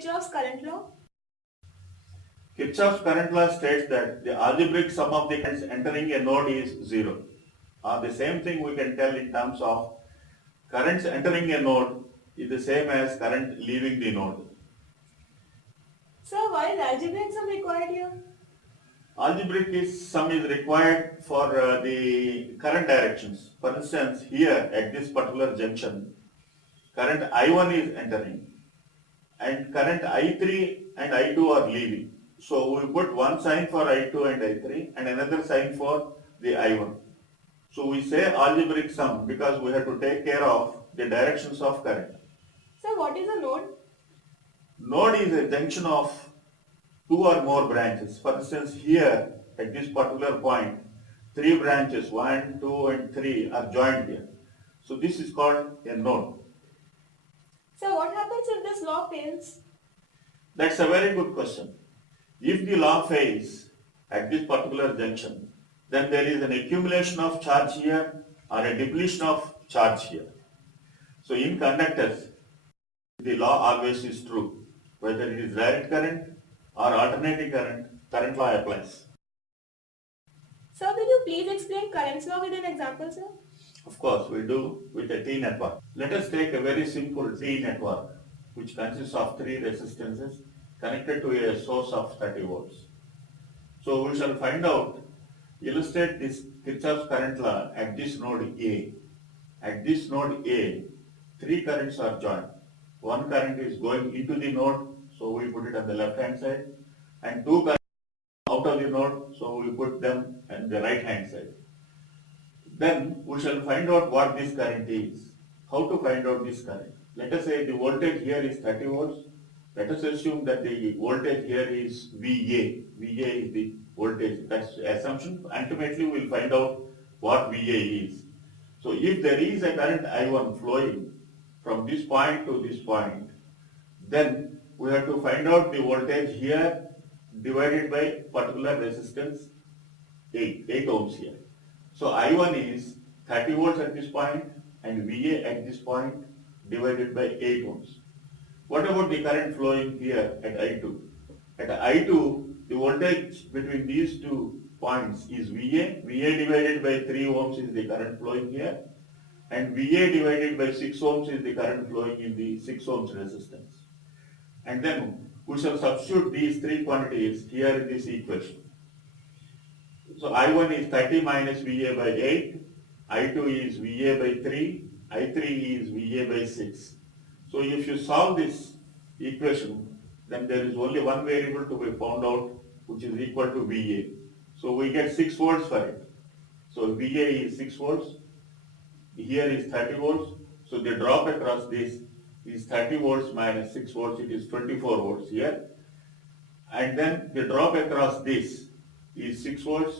Kirchhoff's current law? Kirchhoff's current law states that the algebraic sum of the currents entering a node is zero. The same thing we can tell in terms of currents entering a node is the same as current leaving the node. Sir, why is algebraic sum required here? Algebraic sum is required for the current directions. For instance, here at this particular junction, current I1 is entering and current I3 and I2 are leaving. So we put one sign for I2 and I3 and another sign for the I1. So we say algebraic sum because we have to take care of the directions of current. Sir, what is a node? Node is a junction of two or more branches. For instance, here at this particular point, three branches, 1, 2 and 3 are joined here. So this is called a node. Sir, what happens if this law fails? That's a very good question. If the law fails at this particular junction, then there is an accumulation of charge here or a depletion of charge here. So in conductors, the law always is true. Whether it is direct current or alternating current, current law applies. Sir, will you please explain current's law with an example, sir? Of course, we do with a T network. Let us take a very simple T network which consists of three resistances connected to a source of 30 volts. So we shall find out, illustrate this Kirchhoff's current law at this node A. At this node A, three currents are joined. One current is going into the node, so we put it on the left hand side, and two currents out of the node, so we put them on the right hand side. Then we shall find out what this current is. How to find out this current? Let us say the voltage here is 30 volts. Let us assume that the voltage here is VA. VA is the voltage. That's the assumption. Ultimately, we will find out what VA is. So if there is a current I1 flowing from this point to this point, then we have to find out the voltage here divided by particular resistance 8 ohms here. So I1 is 30 volts at this point and VA at this point divided by 8 ohms. What about the current flowing here at I2? At I2, the voltage between these two points is VA. VA divided by 3 ohms is the current flowing here, and VA divided by 6 ohms is the current flowing in the 6 ohms resistance. And then we shall substitute these three quantities here in this equation. So I1 is 30 minus VA by 8, I2 is VA by 3, I3 is VA by 6. So if you solve this equation, then there is only one variable to be found out, which is equal to VA. So we get 6 volts for it. So VA is 6 volts, here is 30 volts, so the drop across this is 30 volts minus 6 volts, it is 24 volts here. And then the drop across this is 6 volts,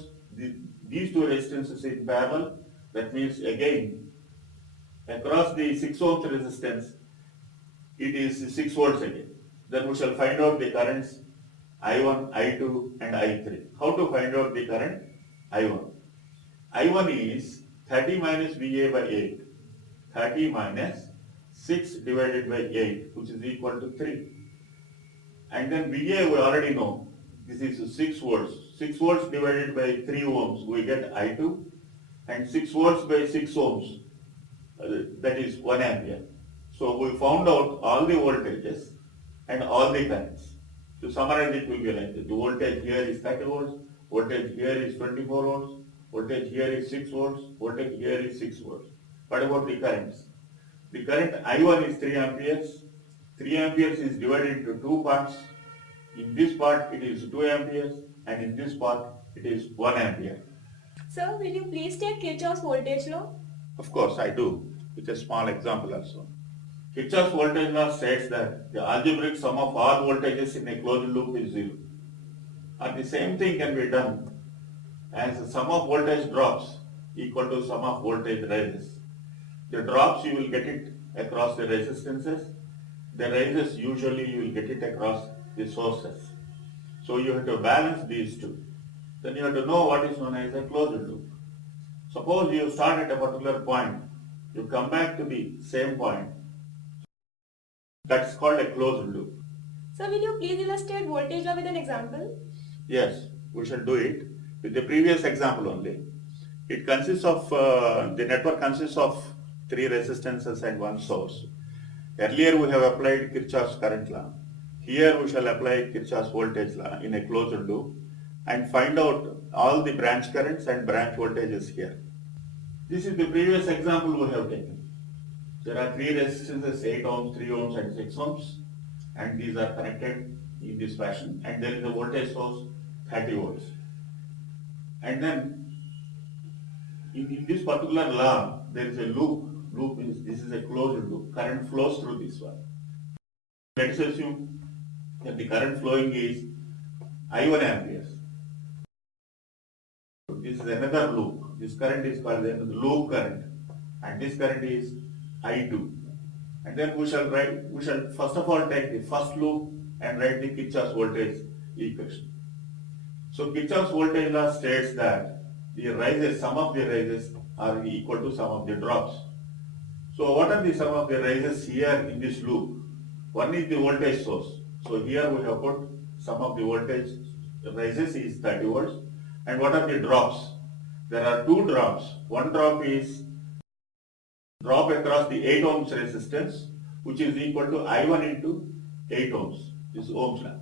these two resistances in parallel, that means again across the 6 ohms resistance it is 6 volts again. Then we shall find out the currents I1, I2 and I3. How to find out the current I1? I1 is 30 minus VA by 8, 30 minus 6 divided by 8, which is equal to 3. And then VA we already know, this is 6 volts. 6 volts divided by 3 ohms, we get I2, and 6 volts by 6 ohms, that is 1 ampere. So we found out all the voltages and all the currents. To summarize, it will be like this. The voltage here is 30 volts, voltage here is 24 volts, voltage here is 6 volts, voltage here is 6 volts. What about the currents? The current I1 is 3 amperes. 3 amperes is divided into two parts. In this part it is 2 amperes and in this part it is 1 ampere. Sir, will you please take Kirchhoff's voltage law? Of course I do, with a small example also. Kirchhoff's voltage law states that the algebraic sum of all voltages in a closed loop is 0. And the same thing can be done as the sum of voltage drops equal to sum of voltage rises. The drops you will get it across the resistances, the rises usually you will get it across the sources. So you have to balance these two. Then you have to know what is known as a closed loop. Suppose you start at a particular point, you come back to the same point. That's called a closed loop. So will you please illustrate voltage law with an example? Yes, we shall do it with the previous example only. It consists of, the network consists of three resistances and one source. Earlier we have applied Kirchhoff's current law. Here we shall apply Kirchhoff's voltage law in a closed loop and find out all the branch currents and branch voltages here. This is the previous example we have taken. There are three resistances, 8 ohms, 3 ohms and 6 ohms, and these are connected in this fashion, and there is a voltage source 30 volts. And then in this particular law, there is a loop. Loop is, this is a closed loop. Current flows through this one. Let us assume that the current flowing is I1 amperes. This is another loop. This current is called the loop current, and this current is I2. And then we shall first of all take the first loop and write the Kirchhoff's voltage equation. So Kirchhoff's voltage law states that the rises, sum of the rises are equal to sum of the drops. So what are the sum of the rises here in this loop? One is the voltage source. So here we have put sum of the voltage rises is 30 volts. And what are the drops? There are two drops. One drop is drop across the 8 ohms resistance, which is equal to I1 into 8 ohms. This is Ohm's law.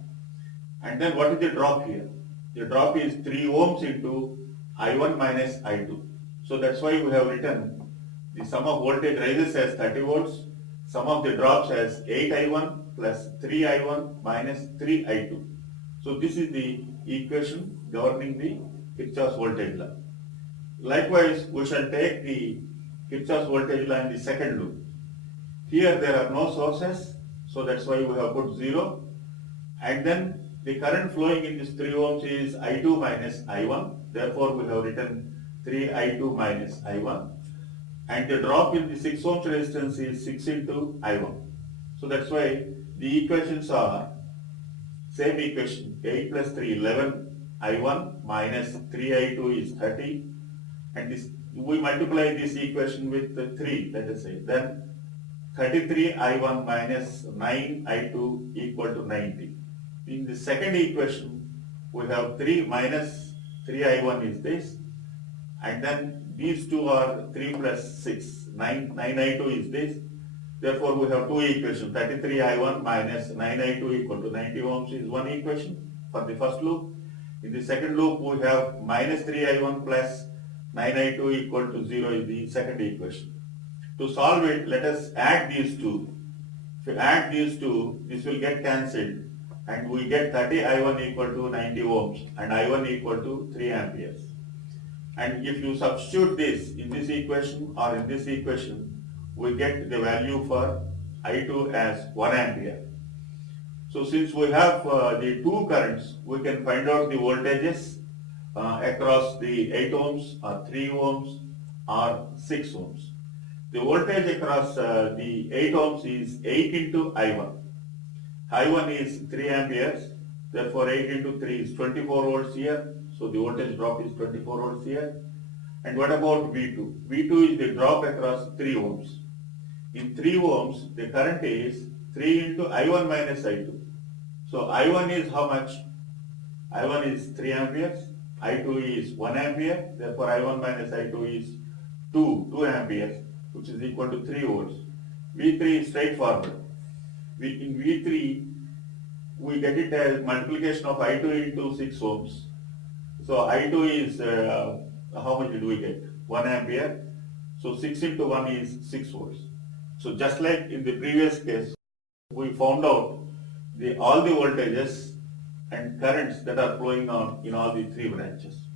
And then what is the drop here? The drop is 3 ohms into I1 minus I2. So that's why we have written the sum of voltage rises as 30 volts, sum of the drops as 8I1 plus 3I1 minus 3I2. So this is the equation governing the Kirchhoff's voltage law. Likewise, we shall take the Kirchhoff's voltage law in the second loop. Here there are no sources, so that's why we have put 0. And then the current flowing in this 3 ohms is I2 minus I1. Therefore, we have written 3I2 minus I1. And the drop in the 6 ohms resistance is 6 into I1. So that's why the equations are same equation, 8 plus 3, 11 I1 minus 3I2 is 30. And this, we multiply this equation with 3, let us say. Then 33 I1 minus 9 I2 equal to 90. In the second equation, we have 3 minus 3 I1 is this. And then these two are 3 plus 6, 9 I2 is this. Therefore, we have two equations, 33 I1 minus 9 I2 equal to 90 ohms is one equation for the first loop. In the second loop, we have minus 3 I1 plus 9 I2 equal to 0 is the second equation. To solve it, let us add these two. If you add these two, this will get cancelled and we get 30 I1 equal to 90 ohms and I1 equal to 3 amperes. And if you substitute this in this equation or in this equation, we get the value for I2 as 1 ampere. So since we have the two currents, we can find out the voltages across the 8 ohms or 3 ohms or 6 ohms. The voltage across the 8 ohms is 8 into I1. I1 is 3 amperes, therefore 8 into 3 is 24 volts here. So the voltage drop is 24 volts here. And what about V2? V2 is the drop across 3 ohms. In 3 ohms, the current is 3 into I1 minus I2. So I1 is how much? I1 is 3 amperes, I2 is 1 ampere, therefore I1 minus I2 is 2 amperes, which is equal to 3 volts. V3 is straightforward. In V3, we get it as multiplication of I2 into 6 ohms. So I2 is, how much did we get? 1 ampere. So 6 into 1 is 6 volts. So just like in the previous case, we found out all the voltages and currents that are flowing on in all the three branches.